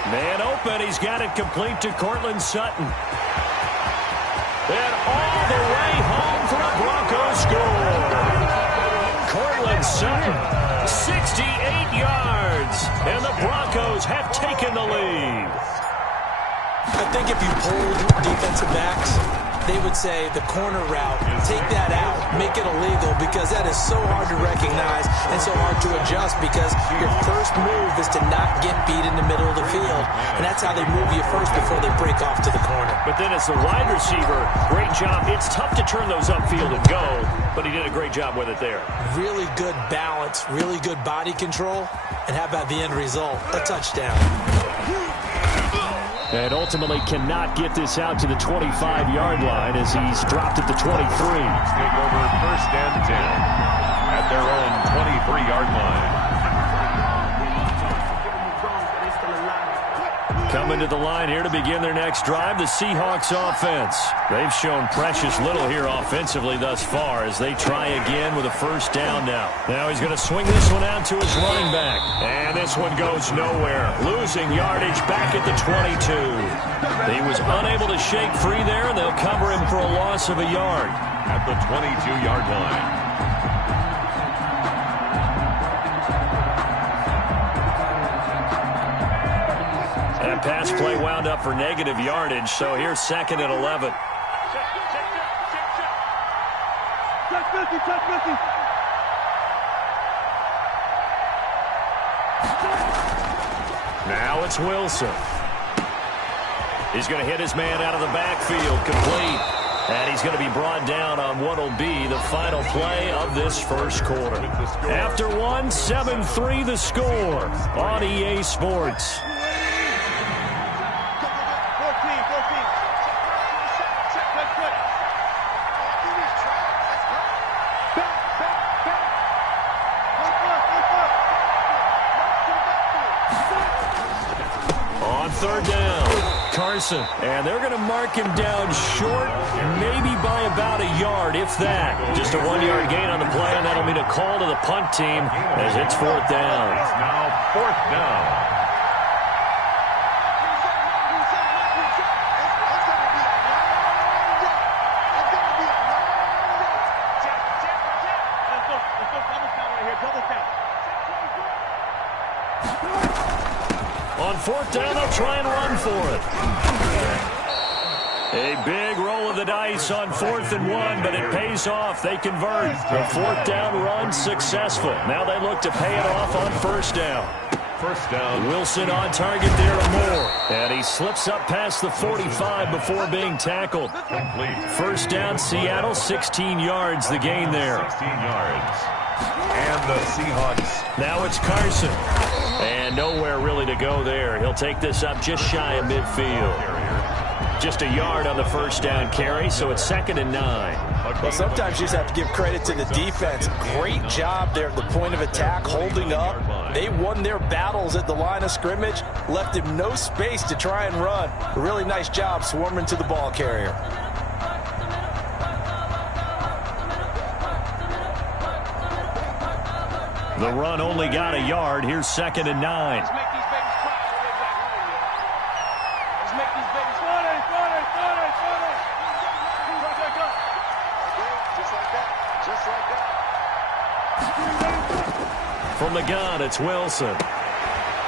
Man open. He's got it complete to Cortland Sutton. And all the way home for a Broncos score. Cortland Sutton, 68 yards. And the Broncos have taken the lead. I think if you pulled defensive backs, they would say the corner route, take that out, make it illegal, because that is so hard to recognize and so hard to adjust, because your first move is to not get beat in the middle of the field. And that's how they move you first before they break off to the corner. But then as the wide receiver, great job. It's tough to turn those upfield and go, but he did a great job with it there. Really good balance, really good body control, and how about the end result? A touchdown. And ultimately cannot get this out to the 25-yard line as he's dropped at the 23. Take over 1st and 10 at their own 23-yard line. Coming to the line here to begin their next drive, the Seahawks offense. They've shown precious little here offensively thus far as they try again with a 1st down now. Now he's going to swing this one out to his running back. And this one goes nowhere. Losing yardage back at the 22. He was unable to shake free there, and they'll cover him for a loss of a yard. At the 22-yard line. That pass play wound up for negative yardage, so here's 2nd and 11. Now it's Wilson. He's going to hit his man out of the backfield, complete. And he's going to be brought down on what will be the final play of this first quarter. After one, 7-3 the score on EA Sports. On 3rd down, Carson. And they're going to mark him down short, maybe by about a yard, if that. Just a 1-yard gain on the play, and that'll mean a call to the punt team as it's 4th down. It's now 4th down. On 4th down, they'll try and run for it. A big roll of the dice on 4th and 1, but it pays off. They convert. The 4th down run successful. Now they look to pay it off on 1st down. 1st down. Wilson on target there to Moore. And he slips up past the 45 before being tackled. Complete. 1st down, Seattle, 16 yards the gain there. 16 yards. And the Seahawks. Now it's Carson. And nowhere really to go there. He'll take this up just shy of midfield. Just a yard on the 1st down carry, so it's 2nd and 9. Well, sometimes you just have to give credit to the defense. Great job there at the point of attack, holding up. They won their battles at the line of scrimmage, left him no space to try and run. A really nice job swarming to the ball carrier. The run only got a yard. Here's 2nd and 9. Let's make these babies cry all the way back home, yo. Let's make these babies cry. Just like that. Just like that. From the gun, it's Wilson.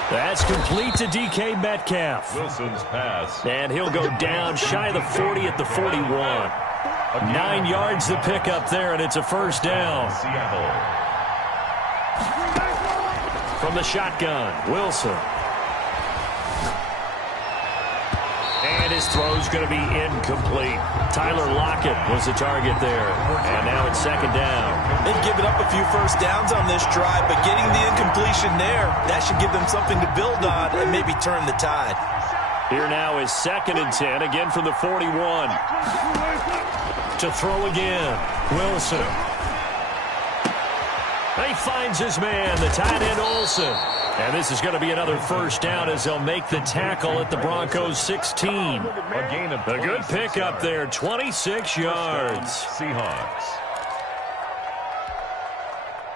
That's complete to DK Metcalf. Wilson's pass. And he'll go down shy of the 40 at the 41. 9 yards to pick up there, and it's a 1st down. Seattle. From the shotgun, Wilson. And his throw's going to be incomplete. Tyler Lockett was the target there. And now it's 2nd down. They've given up a few 1st downs on this drive, but getting the incompletion there, that should give them something to build on and maybe turn the tide. Here now is 2nd and 10, again from the 41. To throw again, Wilson. He finds his man, the tight end Olsen. And this is going to be another first down as they'll make the tackle at the Broncos 16. A gain of A good pickup there, 26 yards. Seahawks.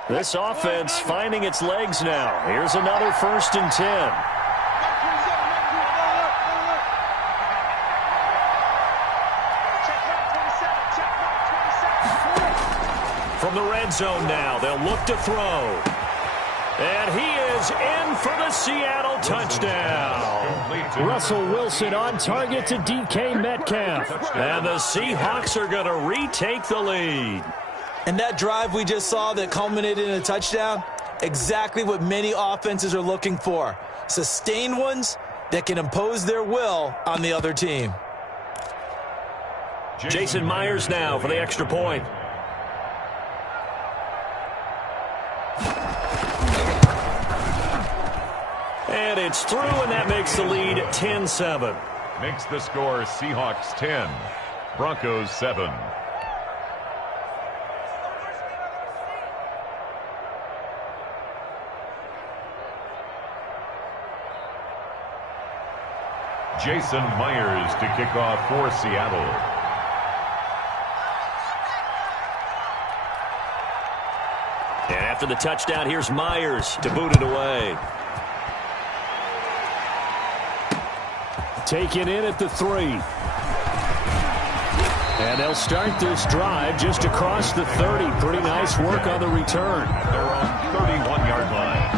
This offense finding its legs now. Here's another 1st and 10. From the red zone now, they'll look to throw. And he is in for the Seattle touchdown. Russell Wilson on target to DK Metcalf. And the Seahawks are going to retake the lead. And that drive we just saw that culminated in a touchdown, exactly what many offenses are looking for. Sustained ones that can impose their will on the other team. Jason Myers now for the extra point. And it's through, and that makes the lead 10-7. Makes the score Seahawks 10, Broncos 7. Jason Myers to kick off for Seattle. And after the touchdown, here's Myers to boot it away. Taken in at the 3. And they'll start this drive just across the 30. Pretty nice work on the return. They're on 31-yard line.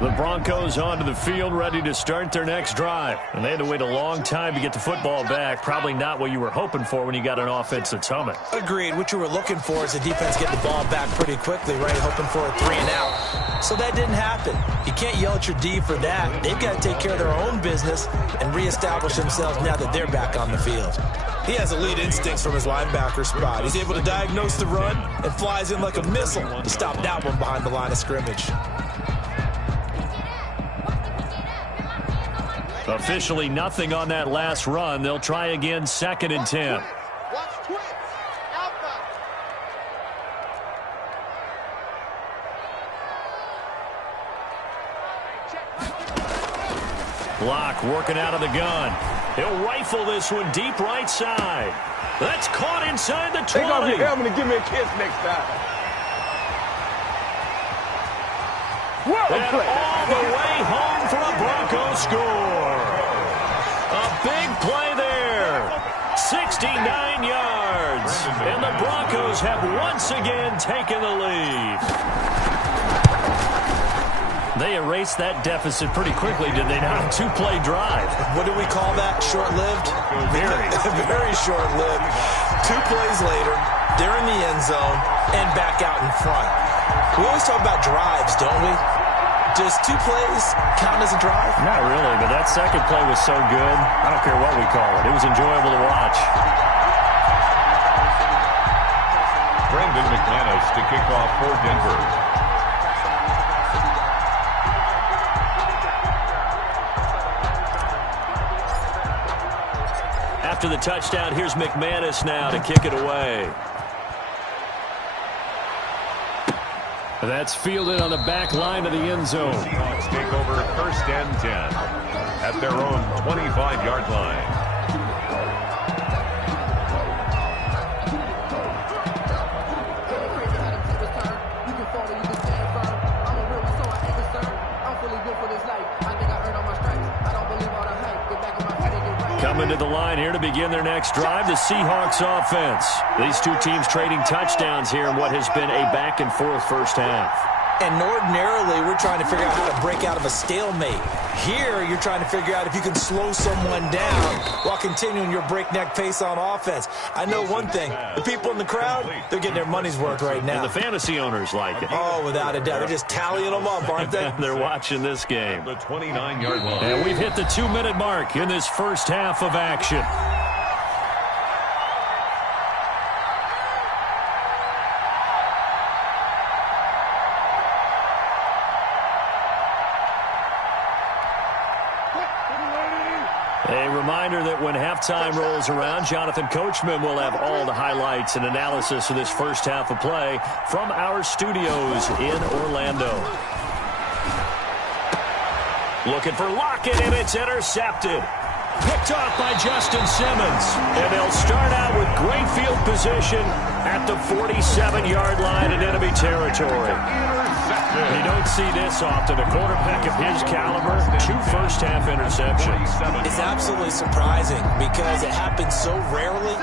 The Broncos onto the field, ready to start their next drive. And they had to wait a long time to get the football back. Probably not what you were hoping for when you got an offense that's humming. Agreed. What you were looking for is the defense getting the ball back pretty quickly, right? Hoping for a 3 and out. So that didn't happen. You can't yell at your D for that. They've got to take care of their own business and reestablish themselves now that they're back on the field. He has elite instincts from his linebacker spot. He's able to diagnose the run and flies in like a missile to stop that one behind the line of scrimmage. Officially nothing on that last run. They'll try again, 2nd and 10. Watch twins. Alpha. Block working out of the gun. He'll rifle this one deep right side. That's caught inside the 20. Take off your helmet and give me a kiss next time. And all the way home for a Broncos score. A big play there. 69 yards. And the Broncos have once again taken the lead. They erased that deficit pretty quickly, did they not? 2-play drive. What do we call that? Short-lived? Very. Very short-lived. 2 plays later, they're in the end zone and back out in front. We always talk about drives, don't we? Does 2 plays count as a drive? Not really, but that second play was so good. I don't care what we call it. It was enjoyable to watch. Brandon McManus to kick off for Denver. After the touchdown, here's McManus now to kick it away. That's fielded on the back line of the end zone. Seahawks take over 1st and 10 at their own 25-yard line. Coming to the line here to begin their next drive, the Seahawks offense. These 2 teams trading touchdowns here in what has been a back-and-forth first half. And ordinarily, we're trying to figure out how to break out of a stalemate. Here, you're trying to figure out if you can slow someone down while continuing your breakneck pace on offense. I know one thing. The people in the crowd, they're getting their money's worth right now. And the fantasy owners like it. Oh, without a doubt. They're just tallying them up, aren't they? They're watching this game. The 29-yard line. And we've hit the 2-minute mark in this first half of action. reminder that when halftime rolls around, Jonathan Coachman will have all the highlights and analysis of this first half of play from our studios in Orlando. Looking for Lockett, and it's intercepted. Picked off by Justin Simmons. And they'll start out with great field position at the 47-yard line in enemy territory. You don't see this often. A quarterback of his caliber, 2 first-half interceptions. It's absolutely surprising because it happens so rarely.